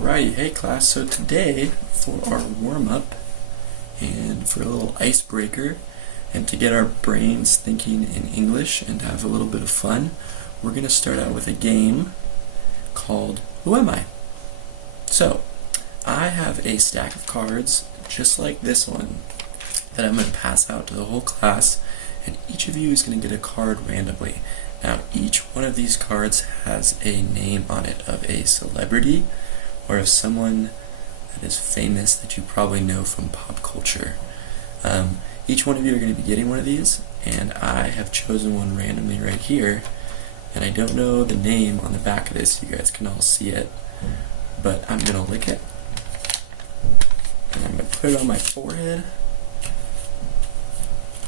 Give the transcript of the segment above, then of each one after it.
Alrighty, hey class, so today for our warm-up and for a little icebreaker and to get our brains thinking in English and to have a little bit of fun, we're going to start out with a game called Who Am I? So, I have a stack of cards just like this one that I'm going to pass out to the whole class, and each of you is going to get a card randomly. Now, each one of these cards has a name on it of a celebrity or of someone that is famous that you probably know from pop culture. Each one of you are going to be getting one of these, and I have chosen one randomly right here, and I don't know the name on the back of this. You guys can all see it, but I'm going to lick it, and I'm going to put it on my forehead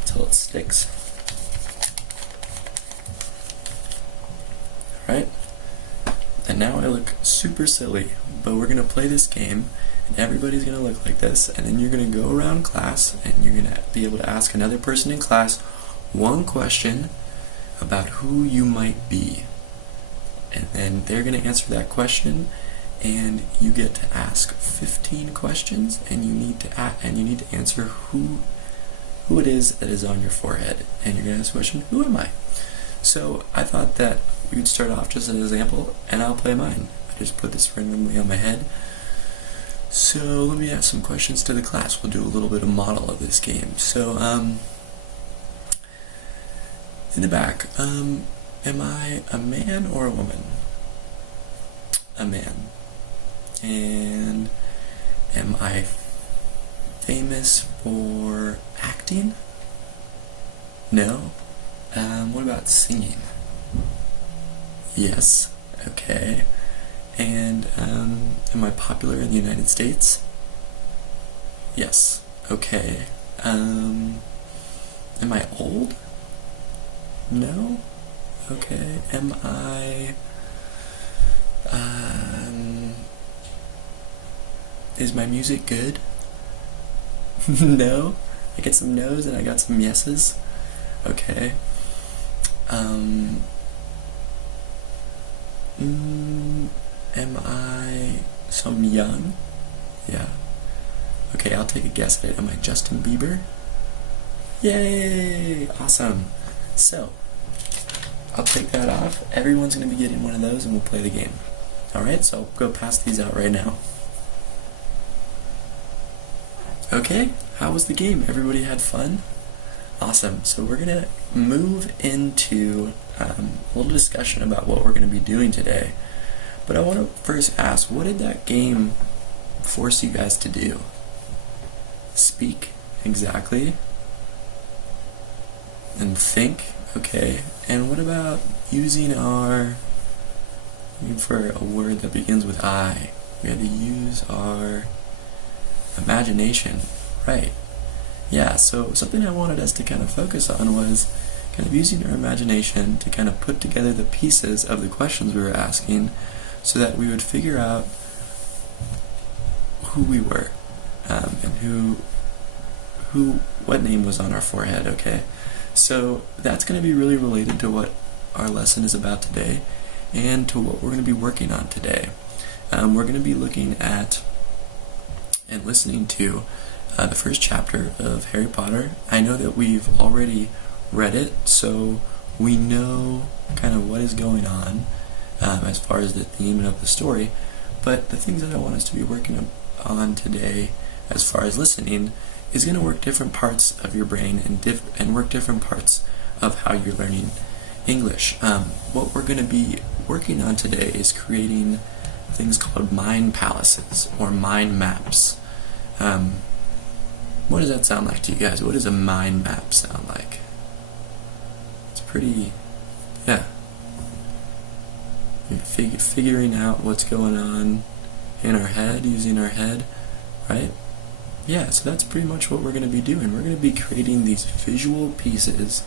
until it sticks. Alright, and now I look super silly, but we're going to play this game, and everybody's going to look like this, and then you're going to go around class, and you're going to be able to ask another person in class one question about who you might be, and then they're going to answer that question, and you get to ask 15 questions, and you need to answer who it is that is on your forehead, and you're going to ask the question, who am I? So I thought that we would start off just as an example, and I'll play mine. I just put this randomly on my head. So let me ask some questions to the class. We'll do a little bit of model of this game. So in the back, am I a man or a woman? A man. And am I famous for acting? No. What about singing? Yes. Okay. And am I popular in the United States? Yes. Okay. Am I old? No. Okay. Am I is my music good? No. I get some no's and I got some yeses. Okay. Am I some young? Yeah. Okay, I'll take a guess at it. Am I Justin Bieber? Yay! Awesome. So, I'll take that off. Everyone's going to be getting one of those and we'll play the game. Alright, so I'll go pass these out right now. Okay, how was the game? Everybody had fun? Awesome. So we're going to move into a little discussion about what we're going to be doing today. But I want to first ask, what did that game force you guys to do? Speak, exactly. And think, okay. And what about using our, looking for a word that begins with I. We had to use our imagination, right. Yeah, so something I wanted us to kind of focus on was kind of using our imagination to kind of put together the pieces of the questions we were asking so that we would figure out who we were and what name was on our forehead, okay? So that's going to be really related to what our lesson is about today and to what we're going to be working on today. We're going to be looking at and listening to the first chapter of Harry Potter. I know that we've already read it, so we know kind of what is going on as far as the theme of the story, but the things that I want us to be working on today as far as listening is going to work different parts of your brain and work different parts of how you're learning English. What we're going to be working on today is creating things called mind palaces or mind maps. What does that sound like to you guys? What does a mind map sound like? It's pretty, yeah. You're figuring out what's going on in our head, using our head, right? Yeah, so that's pretty much what we're going to be doing. We're going to be creating these visual pieces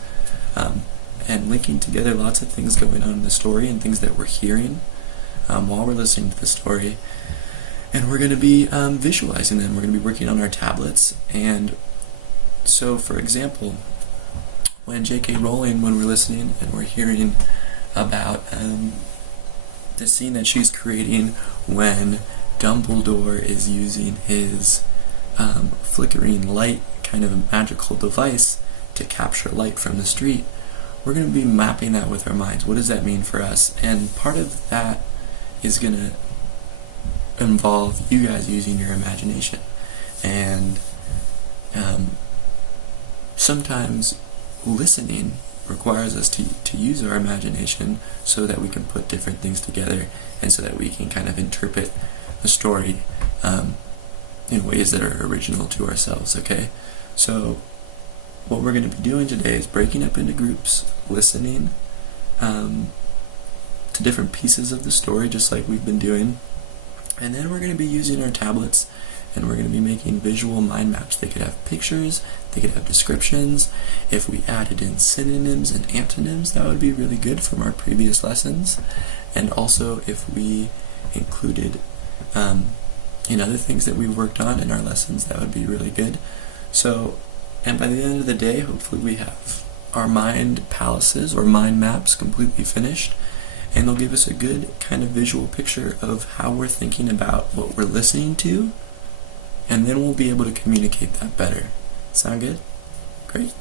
and linking together lots of things going on in the story and things that we're hearing while we're listening to the story. And we're going to be visualizing them. We're going to be working on our tablets. And so, for example, when J.K. Rowling, when we're listening and we're hearing about the scene that she's creating when Dumbledore is using his flickering light kind of a magical device to capture light from the street, we're going to be mapping that with our minds. What does that mean for us? And part of that is going to involve you guys using your imagination. And sometimes listening requires us to use our imagination so that we can put different things together and so that we can kind of interpret the story in ways that are original to ourselves, okay? So what we're going to be doing today is breaking up into groups, listening to different pieces of the story, just like we've been doing. And then we're going to be using our tablets, and we're going to be making visual mind maps. They could have pictures, they could have descriptions. If we added in synonyms and antonyms, that would be really good from our previous lessons. And also if we included other things that we've worked on in our lessons, that would be really good. So, and by the end of the day, hopefully we have our mind palaces or mind maps completely finished, and they'll give us a good kind of visual picture of how we're thinking about what we're listening to, and then we'll be able to communicate that better. Sound good? Great.